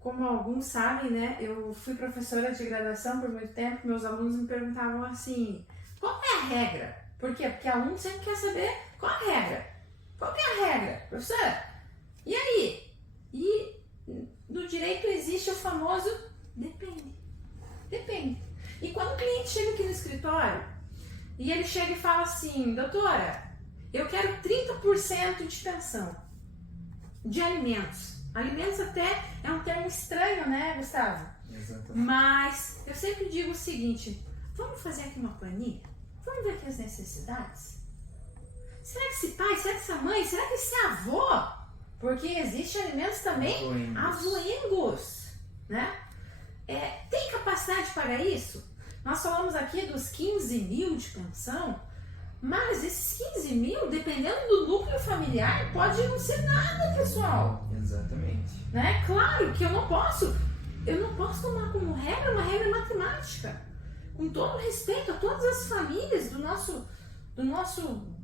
Como alguns sabem, né, eu fui professora de graduação por muito tempo, meus alunos me perguntavam assim, qual é a regra? Por quê? Porque aluno sempre quer saber qual é a regra. Qual que é a regra, professora? E aí? E no direito existe o famoso depende. Depende. E quando o cliente chega aqui no escritório e ele chega e fala assim, doutora, eu quero 30% de pensão de alimentos. Alimentos até é um termo estranho, né, Gustavo? Exatamente. Mas eu sempre digo o seguinte, vamos fazer aqui uma planilha? Vamos ver aqui as necessidades? Será que esse pai, será que essa mãe, será que esse avô? Porque existe alimentos também avoengos, né? Tem capacidade para isso? Nós falamos aqui dos 15 mil de pensão, mas esses 15 mil, dependendo do núcleo familiar, pode não ser nada, pessoal. Exatamente. Né? Claro que eu não posso tomar como regra uma regra matemática. Com todo respeito a todas as famílias do nosso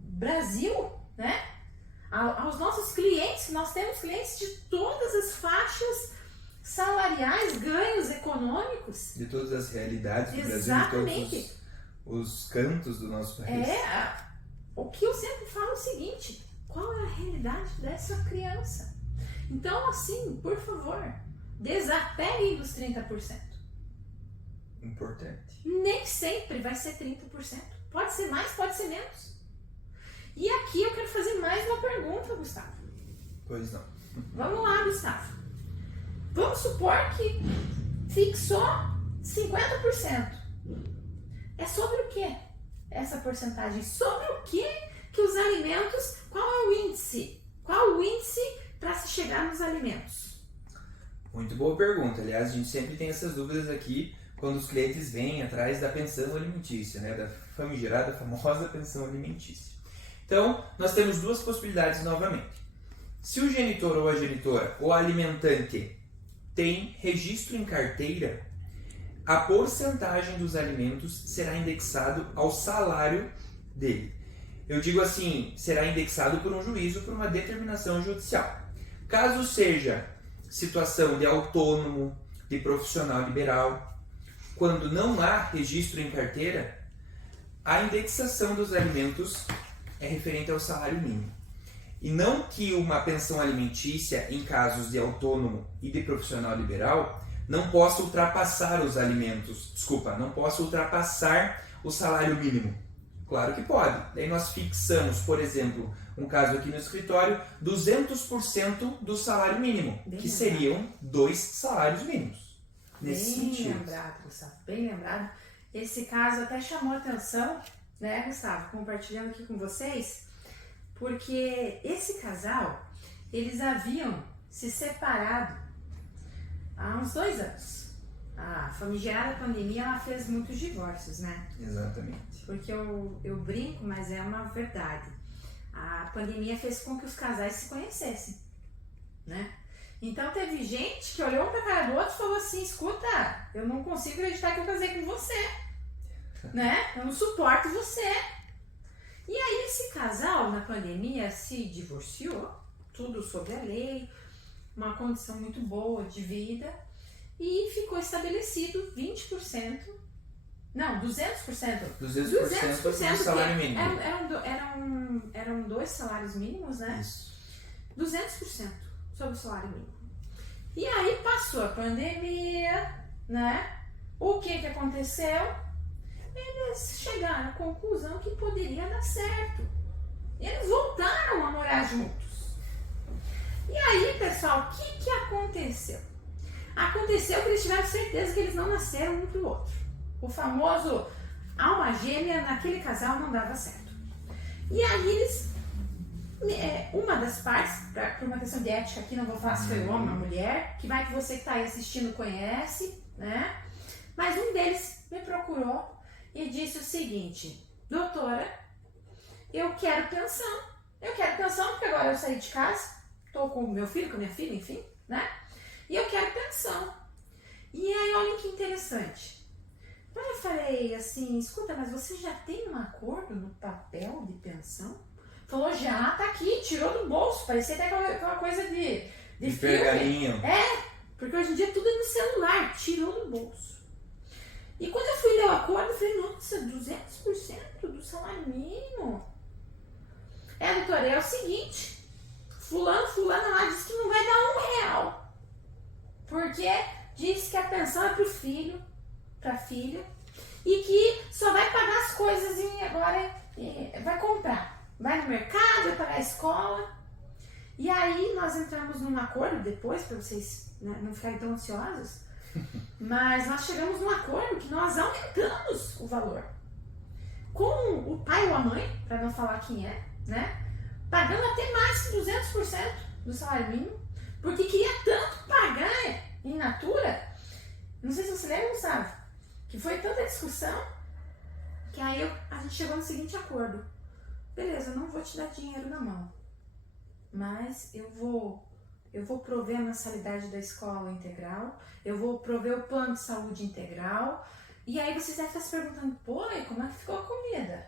Brasil, né? Aos nossos clientes, nós temos clientes de todas as faixas salariais, ganhos econômicos. De todas as realidades do Exatamente. Brasil, de todos os cantos do nosso país. O que eu sempre falo é o seguinte, qual é a realidade dessa criança? Então, assim, por favor, desapeguem dos 30%. Importante. Nem sempre vai ser 30%. Pode ser mais, pode ser menos. E aqui eu quero fazer mais uma pergunta, Gustavo. Pois não. Vamos lá, Gustavo. Vamos supor que fixou 50%. É sobre o que essa porcentagem? Sobre o que os alimentos... Qual é o índice? Qual é o índice para se chegar nos alimentos? Muito boa pergunta. Aliás, a gente sempre tem essas dúvidas aqui quando os clientes vêm atrás da pensão alimentícia, né? Da famigerada, famosa pensão alimentícia. Então, nós temos duas possibilidades novamente. Se o genitor ou a genitora, ou alimentante, tem registro em carteira, a porcentagem dos alimentos será indexado ao salário dele. Eu digo assim, será indexado por um juízo, por uma determinação judicial. Caso seja situação de autônomo, de profissional liberal, quando não há registro em carteira, a indexação dos alimentos é referente ao salário mínimo. E não que uma pensão alimentícia, em casos de autônomo e de profissional liberal, não possa ultrapassar os alimentos, não possa ultrapassar o salário mínimo. Claro que pode. Daí nós fixamos, por exemplo, um caso aqui no escritório, 200% do salário mínimo, que seriam 2 salários mínimos. Nesse sentido. Bem lembrado, Gustavo, bem lembrado. Esse caso até chamou a atenção, né, Gustavo, compartilhando aqui com vocês, porque esse casal, eles haviam se separado há uns 2 anos. A famigerada pandemia, ela fez muitos divórcios, né? Exatamente. Porque eu brinco, mas é uma verdade. A pandemia fez com que os casais se conhecessem, né? Então teve gente que olhou um pra cara do outro e falou assim, escuta, eu não consigo acreditar que eu casei com você, né? Eu não suporto você. E aí esse casal, na pandemia, se divorciou, tudo sob a lei, uma condição muito boa de vida, e ficou estabelecido 20%, não, 200%. 200% do salário mínimo. Eram 2 salários mínimos, né? Isso. 200% sobre o salário mínimo. E aí passou a pandemia, né? O que aconteceu? Eles chegaram à conclusão que poderia dar certo. E eles voltaram a morar juntos. E aí, pessoal, o que aconteceu? Aconteceu que eles tiveram certeza que eles não nasceram um pro outro. O famoso alma gêmea naquele casal não dava certo. E aí eles, uma das partes, por uma questão de ética aqui, não vou falar se foi o homem ou a mulher, que vai que você que está aí assistindo conhece, né? Mas um deles me procurou e disse o seguinte, doutora, eu quero pensão porque agora eu saí de casa, estou com o meu filho, com a minha filha, enfim, né? E eu quero pensão. E aí, olha que interessante. Eu falei assim, escuta, mas você já tem um acordo no papel de pensão? Falou, já, tá aqui, tirou do bolso, parecia até aquela coisa de filme. Pergaminho. Porque hoje em dia tudo é no celular, tirou do bolso. E quando eu fui ler o acordo, eu falei, nossa, 200% do salário mínimo? Doutora, é o seguinte, fulano lá disse que não vai dar R$1. Porque diz que a pensão é pro filho, pra filha, e que só vai pagar as coisas e agora vai comprar. Vai no mercado, vai pagar a escola. E aí nós entramos num acordo depois, para vocês, né, não ficarem tão ansiosos, mas nós chegamos num acordo que nós aumentamos o valor. Com o pai ou a mãe, para não falar quem é, né? Pagando até mais que 200% do salário mínimo, porque queria tanto pagar em natura. Não sei se você lembra, Gustavo, que foi tanta discussão que aí a gente chegou no seguinte acordo. Beleza, eu não vou te dar dinheiro na mão, mas eu vou prover a mensalidade da escola integral, eu vou prover o plano de saúde integral. E aí vocês devem estar se perguntando, pô, e como é que ficou a comida?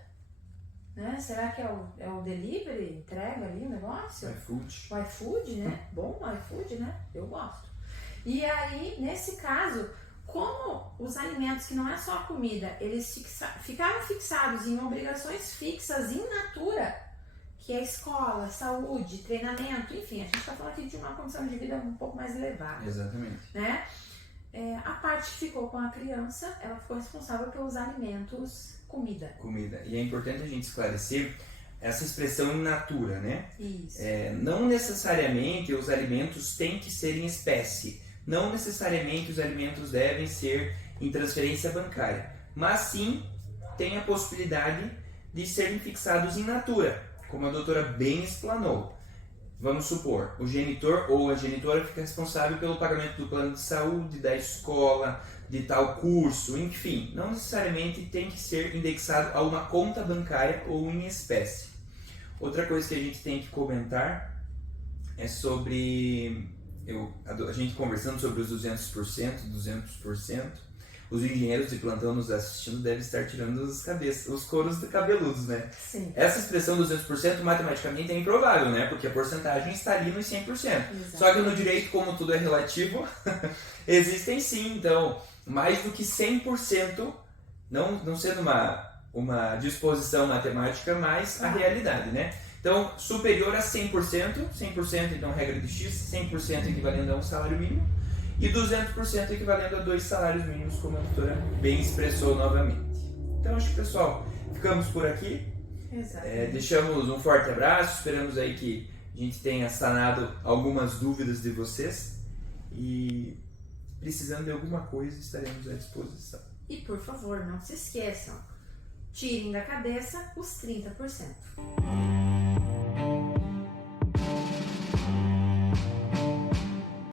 Né? Será que é o delivery, entrega ali o negócio? iFood. O iFood, né? Bom o iFood, né? Eu gosto. E aí, nesse caso, como os alimentos, que não é só a comida, eles ficaram fixados em obrigações fixas in natura, que é escola, saúde, treinamento, enfim, a gente está falando aqui de uma condição de vida um pouco mais elevada. Exatamente. Né? A parte que ficou com a criança, ela ficou responsável pelos alimentos, comida. E é importante a gente esclarecer essa expressão in natura, né? Isso. Não necessariamente os alimentos têm que ser em espécie. Não necessariamente os alimentos devem ser em transferência bancária. Mas sim, tem a possibilidade de serem fixados in natura, como a doutora bem explanou. Vamos supor, o genitor ou a genitora fica responsável pelo pagamento do plano de saúde, da escola, de tal curso, enfim. Não necessariamente tem que ser indexado a uma conta bancária ou em espécie. Outra coisa que a gente tem que comentar é sobre... a gente conversando sobre os 200%, os engenheiros de plantão nos assistindo devem estar tirando os coros cabeludos, né? Sim. Essa expressão 200% matematicamente é improvável, né? Porque a porcentagem está ali nos 100%. Exato. Só que no direito, como tudo é relativo, existem sim, então, mais do que 100%, não sendo uma disposição matemática, mas a realidade, né? Então, superior a 100%, 100% então regra de X, 100% equivalendo a um salário mínimo, e 200% equivalendo a 2 salários mínimos, como a doutora bem expressou novamente. Então, acho que, pessoal, ficamos por aqui. Deixamos um forte abraço, esperamos aí que a gente tenha sanado algumas dúvidas de vocês, e precisando de alguma coisa, estaremos à disposição. E, por favor, não se esqueçam, tirem da cabeça os 30%.